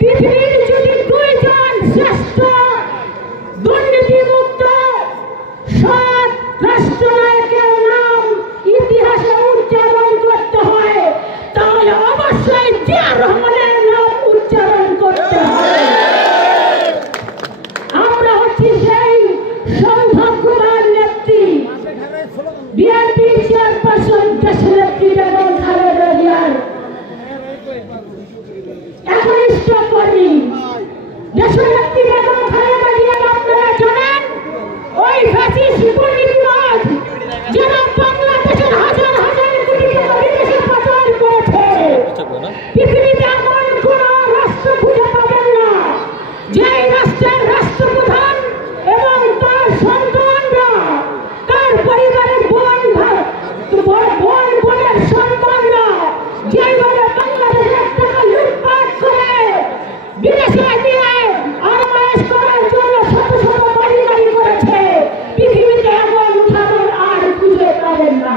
পৃথিবীর যদি দুইজন শ্রেষ্ঠ দুর্নীতিমুক্ত সৎ রাষ্ট্রনায়কের নাম ইতিহাসে উচ্চারণ করতে হয় তাহলে অবশ্যই জিয়া রহমানের নাম উচ্চারণ করতে হয়। আমরা হচ্ছি সেই সৌভাগ্যবান নেত্রী, বিএনপি চেয়ারপারসন দেশনেত্রী বেগম খালেদা জিয়ার একনিষ্ঠ কর্মী। দেশনেত্রী বেগম খালেদা জিয়া আপনারা জানেন ওই ফ্যাসিস্ট দুর্নীতিবাজ যারা বাংলাদেশের হাজার হাজার কোটি টাকা বিদেশে পাচার করেছে, পৃথিবীতে এমন কোন রাষ্ট্র খুঁজে পাবেন না যে রাষ্ট্রের রাষ্ট্রপ্রধান এবং তার সন্তানরা তার পরিবারের বোনের সন্তানরা যেভাবে বাংলাদেশের টাকা লুটপাট করে বিদেশে দিয়ে আরামায়েশ করার জন্য শত শত বাড়ি গাড়ি করেছে, পৃথিবীতে এমন উদাহরণ আর খুঁজে পাবেন না।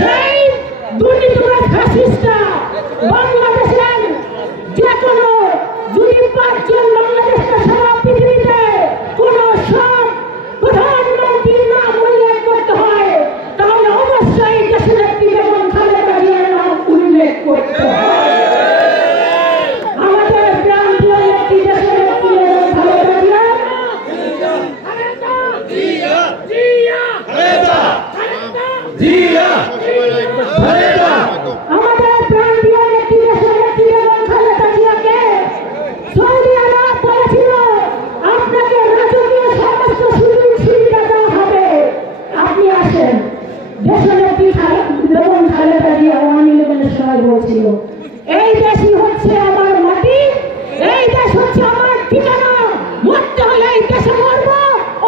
সেই দুর্নীতিবাজ ফ্যাসিস্টরা বাংলাদেশের যে কোনো যদি 5 জন বাংলাদেশকে সারা পৃথিবীতে কোন সব প্রধানমন্ত্রীর নাম উল্লেখ করতে হয় তাহলে অবশ্যই দেশনেত্রী বেগম খালেদা জিয়ার নাম উল্লেখ করতে হয়। আমাদের প্রাণপ্রিয় নেত্রী দেশনেত্রী বেগম খালেদা জিয়া আমাদের প্রাণপ্রিয় নেত্রী দেশনেত্রী বেগম খালেদা জিয়াকে সৌদি আরব বলেছিল আপনাকে রাজকীয় সমস্ত সুযোগ সুবিধা দেওয়া হবে, আপনি আসেন। দেশনেত্রী বেগম খালেদা জিয়া 111-এর সময় বলছিল এই দেশই হচ্ছে আমার মাটি, এই দেশ হচ্ছে আমার ঠিকানা, মরতে হলে এই দেশে মরবো,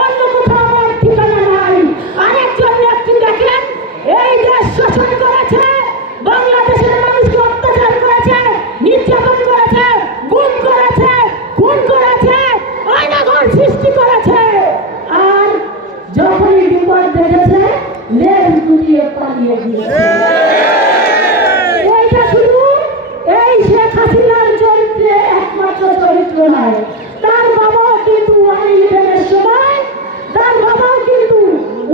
অন্য কোথাও আমার ঠিকানা নাই। আরেকজন নেত্রী দেখেন এই দেশ শোষণ করেছে, বাংলাদেশের মানুষকে অত্যাচার করেছে, নির্যাতন করেছে, গুম করেছে, খুন করেছে, আয়নাঘর সৃষ্টি করেছে, আর যখনই বিপদ দেখেছে লেজ গুটিয়ে পালিয়ে গিয়েছে। এইটা শুধু এই শেখ হাসিনার চরিত্রে একমাত্র চরিত্র নয়, তার বাবাও কিন্তু 111-এর সময় তার বাবাও কিন্তু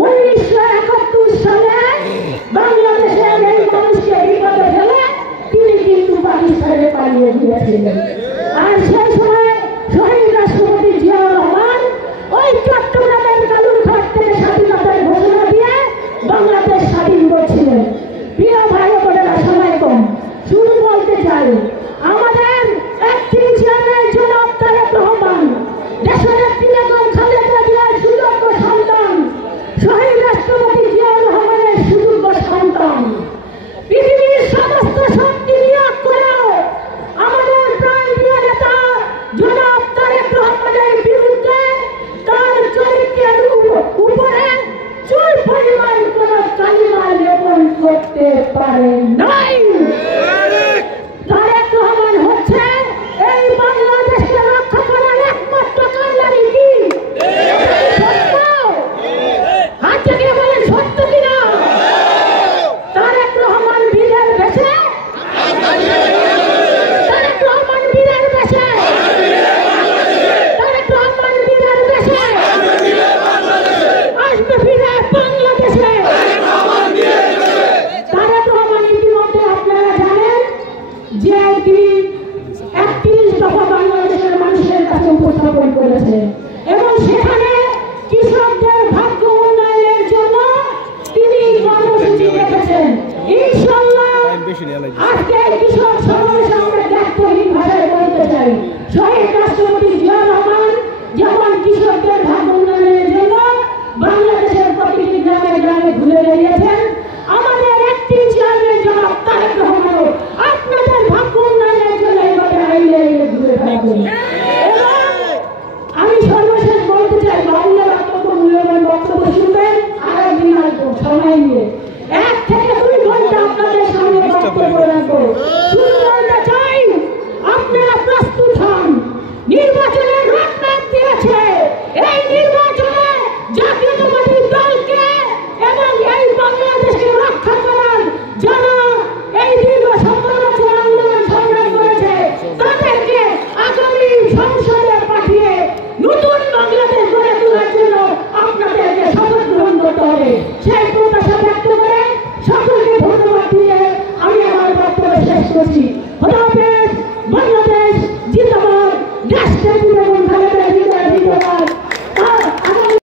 1971 সালে বাংলাদেশের এই মানুষকে বিপদে ফেলে তিনি কিন্তু পাকিস্তানে পালিয়ে গিয়েছিলেন। আর সেই সময় শহীদ রাষ্ট্রপতি জিয়াউর রহমান ওই চট্টগ্রামের কালুরঘাট থেকে স্বাধীনতার ঘোষণা দিয়ে বাংলাদেশ স্বাধীন করেছিলেন। প্রিয় ভাই বোনেরা, সময় কম, শুরু বলতে চাই আমাদের অ্যাক্টিং চেয়ারম্যান জনাব তারেক রহমান দেশনেত্রী বেগম খালেদা জিয়ার সুযোগ্য সন্তান, শহীদ রাষ্ট্রপতি জিয়াউর রহমানের সুযোগ্য সন্তান। পৃথিবীর সমস্ত শক্তি নিয়োগ করেও আমাদের প্রাণপ্রিয় নেতা জনাব তারেক রহমানের বিরুদ্ধে তার চরিত্রের উপরে চুল পরিমাণ কোন কালিমা লেপন করতে পারে নাই। তারেক রহমান হচ্ছে এই বাংলাদেশকে রক্ষা করার একমাত্র কান্ডারি। কি সত্য? হাত জাগিয়ে বলেন সত্য কিনা? তারেক রহমান বীরের বেশে, তারেক রহমান বীরের বেশে, তারেক রহমান বীরের বেশে আসবে ফিরে বাংলাদেশে। তারেক রহমান ইতিমধ্যে আপনারা জানেন যে তিনি 31 দফা বাংলাদেশের মানুষের কাছে উপস্থাপন করেছে এবং সেখানে কৃষকদের ভাগ্য উন্নয়নের জন্য তিনি কর্মসূচি রেখেছেন। ইনশাআল্লাহ আজকে কৃষক সমাবেশে আমরা দায়িত্বহীন ভাবে বলতে চাই শহীদ রাষ্ট্রপতি জিয়াউর রহমান যেমন কৃষকদের ভাগ্য উন্নয়নের জন্য বাংলাদেশের প্রতিটি গ্রামে গ্রামে ঘুরে বেরিয়েছেন,